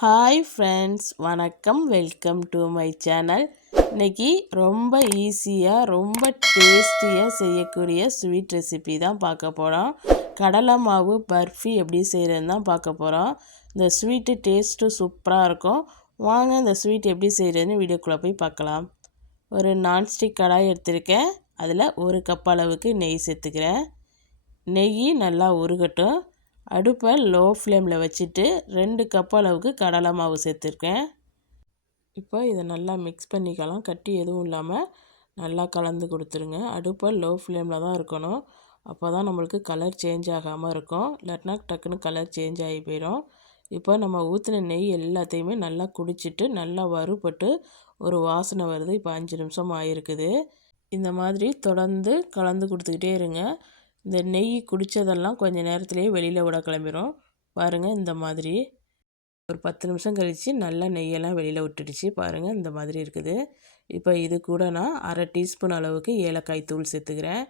Hi friends, வணக்கம். Welcome to my channel. இன்றைக்கி ரொம்ப ஈஸியாக ரொம்ப டேஸ்டியாக செய்யக்கூடிய ஸ்வீட் ரெசிபி தான் பார்க்க போகிறோம். கடலை மாவு பர்ஃபி எப்படி செய்கிறதுன்னு தான் பார்க்க போகிறோம். இந்த ஸ்வீட்டு டேஸ்ட்டு சூப்பராக இருக்கும். வாங்க இந்த ஸ்வீட் எப்படி செய்கிறதுன்னு வீடியோக்குள்ளே போய் பார்க்கலாம். ஒரு நான்ஸ்டிக் கடாய் எடுத்திருக்கேன். அதில் ஒரு கப் அளவுக்கு நெய் சேர்த்துக்கிறேன். நெய் நல்லா உருகட்டும். அடுப்பை லோ ஃப்ளேமில் வச்சுட்டு 2 கப் அளவுக்கு கடலை மாவு சேர்த்துருக்கேன். இப்போ இதை நல்லா மிக்ஸ் பண்ணிக்கலாம். கட்டி எதுவும் இல்லாமல் நல்லா கலந்து கொடுத்துருங்க. அடுப்பை லோ ஃப்ளேமில் தான் இருக்கணும். அப்போ தான் நம்மளுக்கு கலர் சேஞ்ச் ஆகாமல் இருக்கும். இல்லாட்டினா டக்குன்னு கலர் சேஞ்ச் ஆகி போயிடும். இப்போ நம்ம ஊற்றின நெய் எல்லாத்தையுமே நல்லா குடிச்சிட்டு நல்லா வறுபட்டு ஒரு வாசனை வருது. இப்போ 5 நிமிஷம் ஆகிருக்குது. இந்த மாதிரி தொடர்ந்து கலந்து கொடுத்துக்கிட்டே இருங்க. இந்த நெய் குடித்ததெல்லாம் கொஞ்சம் நேரத்துலேயே வெளியில் விட கிளம்பிடும். பாருங்கள், இந்த மாதிரி ஒரு 10 நிமிஷம் கழித்து நல்லா நெய்யெல்லாம் வெளியில் விட்டுடுச்சு. பாருங்கள், இந்த மாதிரி இருக்குது. இப்போ இது கூட நான் அரை டீஸ்பூன் அளவுக்கு ஏலக்காய் தூள் சேர்த்துக்கிறேன்.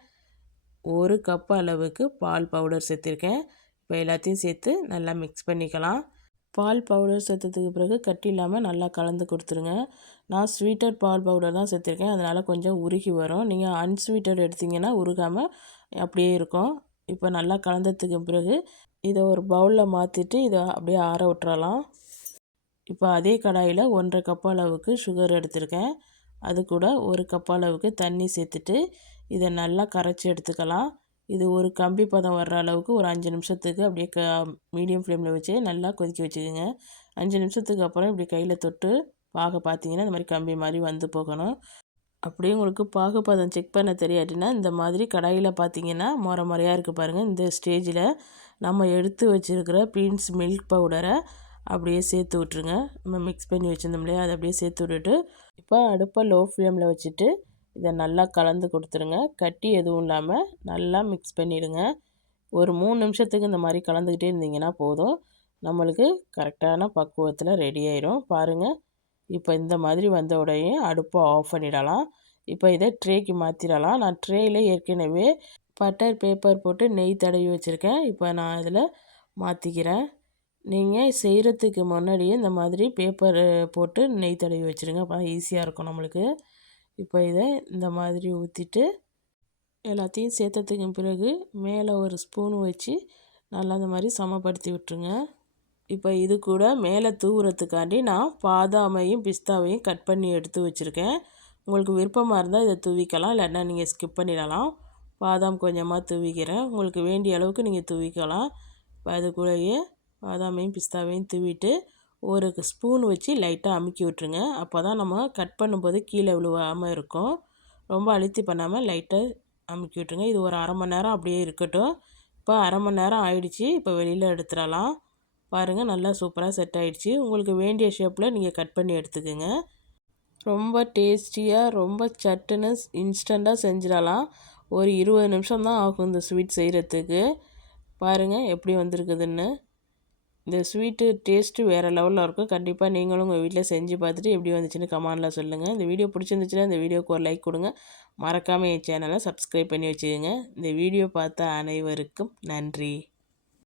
1 கப் அளவுக்கு பால் பவுடர் சேர்த்துருக்கேன். இப்போ எல்லாத்தையும் சேர்த்து நல்லா மிக்ஸ் பண்ணிக்கலாம். பால் பவுடர் சேர்த்ததுக்கு பிறகு கட்டி இல்லாமல் நல்லா கலந்து கொடுத்துருங்க. நான் ஸ்வீட்டட் பால் பவுடர் தான் சேர்த்துருக்கேன். அதனால் கொஞ்சம் உருகி வரும். நீங்கள் அன்ஸ்வீட்டட் எடுத்திங்கன்னா உருகாமல் அப்படியே இருக்கும். இப்போ நல்லா கலந்ததுக்கு பிறகு இதை ஒரு பவுலில் மாற்றிட்டு இதை அப்படியே ஆற விட்டுறலாம். இப்போ அதே கடாயில் 1.5 கப் அளவுக்கு சுகர் எடுத்திருக்கேன். அது கூட 1 கப் அளவுக்கு தண்ணி சேர்த்துட்டு இதை நல்லா கரைச்சி எடுத்துக்கலாம். இது ஒரு கம்பி பதம் வர்ற அளவுக்கு ஒரு 5 நிமிஷத்துக்கு அப்படியே மீடியம் ஃப்ளேமில் வச்சு நல்லா கொதிக்க வச்சுக்கோங்க. 5 நிமிஷத்துக்கு அப்புறம் இப்படி கையில் தொட்டு பார்த்தீங்கன்னா இந்த மாதிரி கம்பி மாதிரி வந்து போகணும். அப்படியே உங்களுக்கு பாகுபதம் செக் பண்ண தெரியாட்டினா இந்த மாதிரி கடாயில் பார்த்தீங்கன்னா முறையாக இருக்குது பாருங்கள். இந்த ஸ்டேஜில் நம்ம எடுத்து வச்சுருக்கிற பீன்ஸ் மில்க் பவுடரை அப்படியே சேர்த்து விட்ருங்க. நம்ம மிக்ஸ் பண்ணி வச்சுருந்தோம் இல்லையா, அதை அப்படியே சேர்த்து விட்டுட்டு இப்போ அடுப்பை லோ ஃப்ளேமில் வச்சுட்டு இதை நல்லா கலந்து கொடுத்துருங்க. கட்டி எதுவும் இல்லாமல் நல்லா மிக்ஸ் பண்ணிவிடுங்க. ஒரு 3 நிமிஷத்துக்கு இந்த மாதிரி கலந்துக்கிட்டே இருந்தீங்கன்னா போதும். நம்மளுக்கு கரெக்டான பக்குவத்தில் ரெடி ஆயிடும். பாருங்கள், இப்போ இந்த மாதிரி வந்த உடனே அடுப்பை ஆஃப் பண்ணிடலாம். இப்போ இதை ட்ரேக்கு மாற்றிடலாம். நான் ட்ரேயில் ஏற்கனவே பட்டர் பேப்பர் போட்டு நெய் தடவி வச்சுருக்கேன். இப்போ நான் இதில் மாற்றிக்கிறேன். நீங்கள் செய்கிறதுக்கு முன்னாடியே இந்த மாதிரி பேப்பர் போட்டு நெய் தடவி வச்சுருங்க. அப்போ ஈஸியாக இருக்கும் நம்மளுக்கு. இப்போ இதை இந்த மாதிரி ஊற்றிட்டு எல்லாத்தையும் சேர்த்ததுக்கு பிறகு மேலே ஒரு ஸ்பூன் வச்சு நல்லா இந்த மாதிரி சமப்படுத்தி விட்டுருங்க. இப்போ இது கூட மேலே தூவுறதுக்காண்டி நான் பாதாமையும் பிஸ்தாவையும் கட் பண்ணி எடுத்து வச்சுருக்கேன். உங்களுக்கு விருப்பமாக இருந்தால் இதை தூவிக்கலாம், இல்லைன்னா நீங்கள் ஸ்கிப் பண்ணிடலாம். பாதாம் கொஞ்சமாக தூவிக்கிறேன். உங்களுக்கு வேண்டிய அளவுக்கு நீங்கள் தூவிக்கலாம். இப்போ அது கூடயே பாதாமையும் பிஸ்தாவையும் தூவிட்டு ஒரு ஸ்பூன் வச்சு லைட்டாக அமுக்கி விட்ருங்க. அப்போ தான் நம்ம கட் பண்ணும்போது கீழே விழுவாமல் இருக்கும். ரொம்ப அழுத்தி பண்ணாமல் லைட்டாக அமுக்கி விட்ருங்க. இது ஒரு அரை மணி நேரம் அப்படியே இருக்கட்டும். இப்போ அரை மணி நேரம் ஆயிடுச்சு. இப்போ வெளியில் எடுத்துடலாம். பாருங்கள், நல்லா சூப்பராக செட் ஆகிடுச்சு. உங்களுக்கு வேண்டிய ஷேப்பில் நீங்கள் கட் பண்ணி எடுத்துக்கோங்க. ரொம்ப டேஸ்டியாக ரொம்ப சட்டுன்னு இன்ஸ்டண்ட்டாக செஞ்சிடலாம். ஒரு 20 நிமிஷம் தான் ஆகும் இந்த ஸ்வீட் செய்கிறதுக்கு. பாருங்கள் எப்படி வந்திருக்குதுன்னு. இந்த ஸ்வீட்டு டேஸ்ட்டு வேறு லெவலில் இருக்கும். கண்டிப்பாக நீங்களும் உங்கள் வீட்டில் செஞ்சு பார்த்துட்டு எப்படி வந்துச்சுன்னு கமெண்டில் சொல்லுங்கள். இந்த வீடியோ பிடிச்சிருந்துச்சுன்னா இந்த வீடியோக்கு ஒரு லைக் கொடுங்க. மறக்காமல் என் சேனலை சப்ஸ்கிரைப் பண்ணி வச்சுக்கோங்க. இந்த வீடியோ பார்த்த அனைவருக்கும் நன்றி.